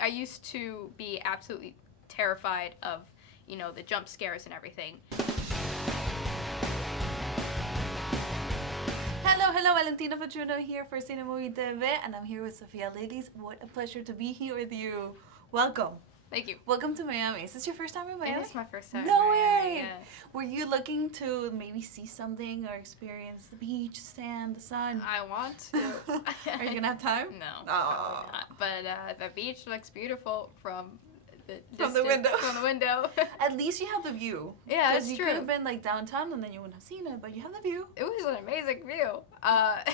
I used to be absolutely terrified of, the jump scares and everything. Hello, Valentina Patruno here for CineMovie TV, and I'm here with Sophia Lillis. What a pleasure to be here with you. Welcome. Thank you. Welcome to Miami. Is this your first time in Miami? It is my first time. No in Miami, way! yeah. Were you looking to maybe see something or experience the beach, sand, the sun? I want to. Are you gonna have time? No, Oh. probably not. But the beach looks beautiful from the window. From the window. At least you have the view. Yeah, that's you true. could have been like downtown and then you wouldn't have seen it, but you have the view. It was an amazing view.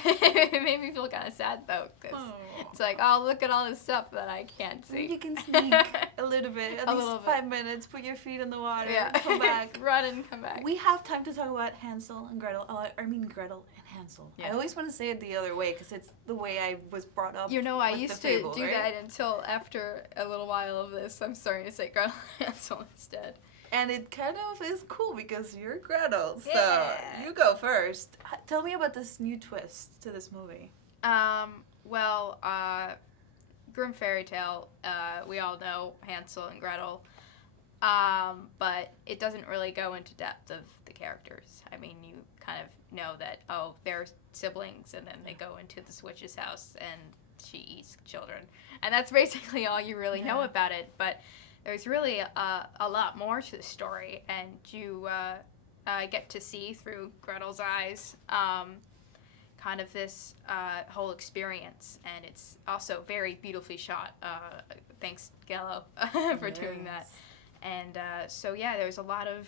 It made me feel kind of sad though, because it's like, oh, look at all this stuff that I can't see. You can sneak a little bit, at least 5 minutes, put your feet in the water, come back. Run and come back. We have time to talk about Hansel and Gretel. Gretel and Hansel. Yeah. I always want to say it the other way because it's the way I was brought up. I with used the to fable, do right? that until after a little while of this. I'm starting to say Gretel and Hansel instead. And it kind of is cool because you're Gretel, so Yeah. you go first. Tell me about this new twist to this movie. Grimm fairy tale, we all know Hansel and Gretel, but it doesn't really go into depth of the characters. I mean, you kind of know that, they're siblings, and then they go into the witch's house, and she eats children. And that's basically all you really know about it, but there's really a lot more to the story, and you get to see through Gretel's eyes kind of this whole experience, and it's also very beautifully shot. Thanks, Gallo, for doing that. And there's a lot of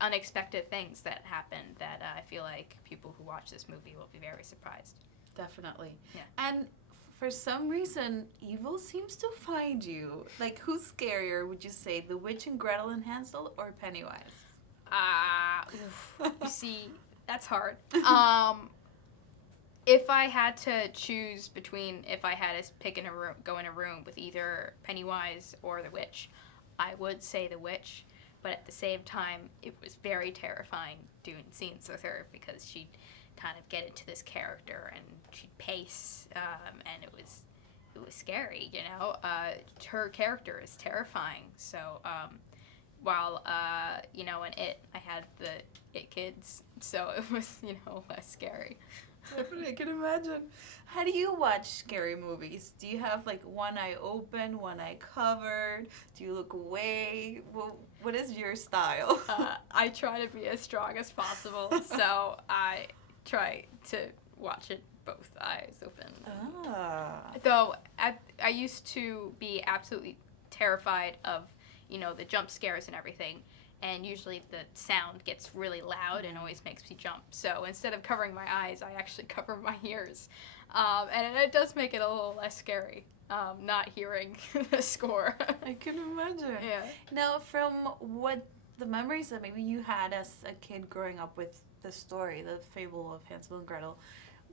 unexpected things that happen that I feel like people who watch this movie will be very surprised. Definitely. Yeah. And for some reason, evil seems to find you. Like, who's scarier, would you say, the witch in Gretel and Hansel or Pennywise? You see, that's hard. If I had to choose between, if I had to pick go in a room with either Pennywise or the witch, I would say the witch. But at the same time, it was very terrifying doing scenes with her because she'd kind of get into this character and she'd pace, and it was scary, her character is terrifying. So while in It, I had the It kids, so it was less scary. I can imagine. How do you watch scary movies? Do you have like one eye open, one eye covered? Do you look away? What is your style? I try to be as strong as possible, so I try to watch it both eyes open. Though I used to be absolutely terrified of, the jump scares and everything, and usually the sound gets really loud and always makes me jump. So instead of covering my eyes, I actually cover my ears, and it does make it a little less scary, not hearing the score. I can imagine. Yeah. Now, from what the memories that maybe you had as a kid growing up with the story, the fable of Hansel and Gretel,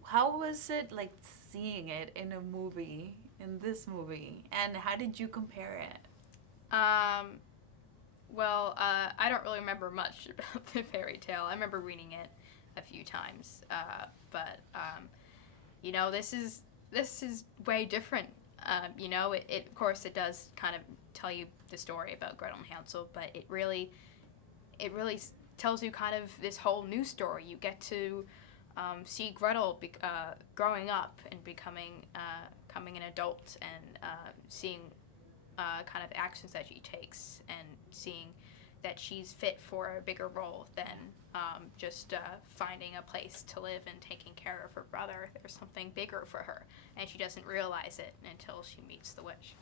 how was it like seeing it in a movie, in this movie, and how did you compare it? I don't really remember much about the fairy tale. I remember reading it a few times, but this is way different. It of course it does kind of tell you the story about Gretel and Hansel, but it really tells you kind of this whole new story. You get to see Gretel growing up and becoming an adult, and seeing kind of actions that she takes, and seeing that she's fit for a bigger role than just finding a place to live and taking care of her brother. There's something bigger for her, and she doesn't realize it until she meets the witch.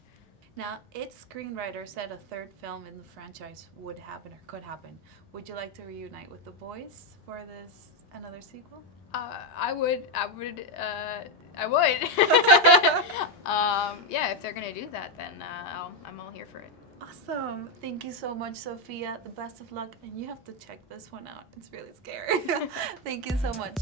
Now, its screenwriter said a third film in the franchise would happen or could happen. Would you like to reunite with the boys for another sequel? I would. If they're gonna do that, then I'm all here for it. Awesome. Thank you so much, Sophia. The best of luck, and you have to check this one out. It's really scary. Thank you so much.